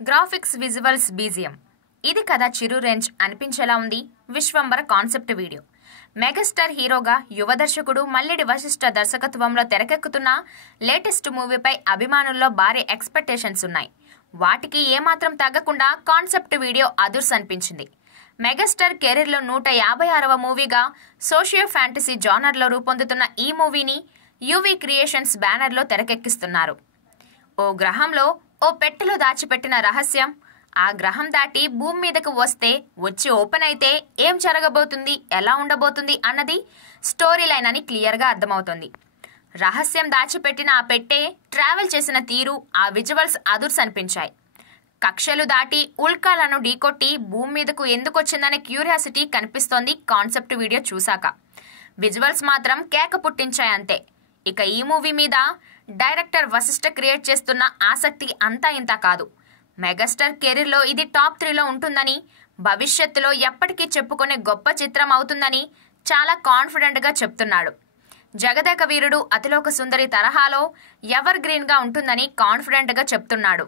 Graphics, visuals, BGM ఇది కదా చిరు range అనిపించేలా ఉంది విశ్వంబర కాన్సెప్ట్ వీడియో. మెగాస్టార్ హీరోగా యువ దర్శకుడు మల్లిడి వశిష్ఠ దర్శకత్వంలో తెరకెక్కుతున్న లేటెస్ట్ మూవీపై అభిమానుల్లో భారీ ఎక్స్పెక్టేషన్స్ ఉన్నాయి. వాటికి ఏమాత్రం తగ్గకుండా కాన్సెప్ట్ వీడియో అదుర్స్ అనిపించింది. మెగాస్టార్ కెరీర్లో 156వ మూవీగా సోషియో ఫ్యాంటసీ జానర్లో రూపొందుతున్న ఈ మూవీని యువి క్రియేషన్స్ బ్యానర్లో తెరకెక్కిస్తున్నారు. ఓ గ్రహంలో ఓ పెట్టెలో దాచిపెట్టిన రహస్యం ఆ గ్రహం దాటి భూమి మీదకు వచ్చి ఓపెన్ అయితే ఏం జరగబోతుంది, ఎలా ఉండబోతుంది అన్నది స్టోరీ లైన్ అని క్లియర్గా అర్థమవుతుంది. రహస్యం దాచిపెట్టిన ఆ పెట్టె ట్రావెల్ చేసిన తీరు, ఆ విజువల్స్ అదుర్స్ అనిపించాయి. కక్షలు దాటి ఉల్కాలను ఢీకొట్టి భూమి మీదకు ఎందుకు వచ్చిందనే క్యూరియాసిటీ కనిపిస్తోంది కాన్సెప్ట్ వీడియో చూశాక. విజువల్స్ మాత్రం కేక పుట్టించాయి అంతే. ఇక ఈ మూవీ మీద డైరెక్టర్ వశిష్ఠ క్రియేట్ చేస్తున్న ఆసక్తి అంతా ఇంత కాదు. మెగాస్టార్ కెరీర్లో ఇది టాప్ 3లో ఉంటుందని, భవిష్యత్తులో ఎప్పటికీ చెప్పుకునే గొప్ప చిత్రం అవుతుందని చాలా కాన్ఫిడెంట్గా చెప్తున్నాడు. జగదేక వీరుడు, అతిలోక సుందరి తరహాలో ఎవర్ గ్రీన్గా ఉంటుందని కాన్ఫిడెంట్గా చెప్తున్నాడు.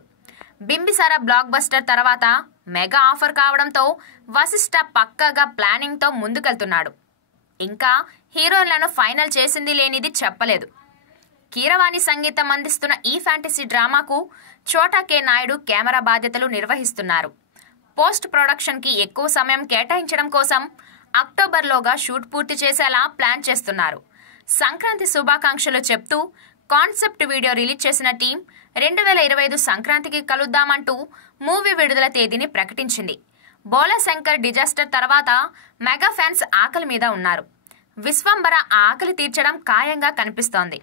బింబిసార బ్లాక్ బస్టర్ తర్వాత మెగా ఆఫర్ కావడంతో వశిష్ఠ పక్కాగా ప్లానింగ్తో ముందుకెళ్తున్నాడు. ఇంకా హీరోయిన్లను ఫైనల్ చేసింది లేనిది చెప్పలేదు. కీరవాణి సంగీతం అందిస్తున్న ఈ ఫ్యాంటసీ డ్రామాకు చోటా కె నాయుడు కెమెరా బాధ్యతలు నిర్వహిస్తున్నారు. పోస్ట్ ప్రొడక్షన్కి ఎక్కువ సమయం కేటాయించడం కోసం అక్టోబర్లోగా షూట్ పూర్తి చేసేలా ప్లాన్ చేస్తున్నారు. సంక్రాంతి శుభాకాంక్షలు చెప్తూ కాన్సెప్ట్ వీడియో రిలీజ్ చేసిన టీం 2025 సంక్రాంతికి కలుద్దామంటూ మూవీ విడుదల తేదీని ప్రకటించింది. బోలా శంకర్ డిజాస్టర్ తర్వాత మెగా ఫ్యాన్స్ ఆకలి మీద ఉన్నారు. విశ్వంబర ఆ ఆకలి తీర్చడం ఖాయంగా కనిపిస్తోంది.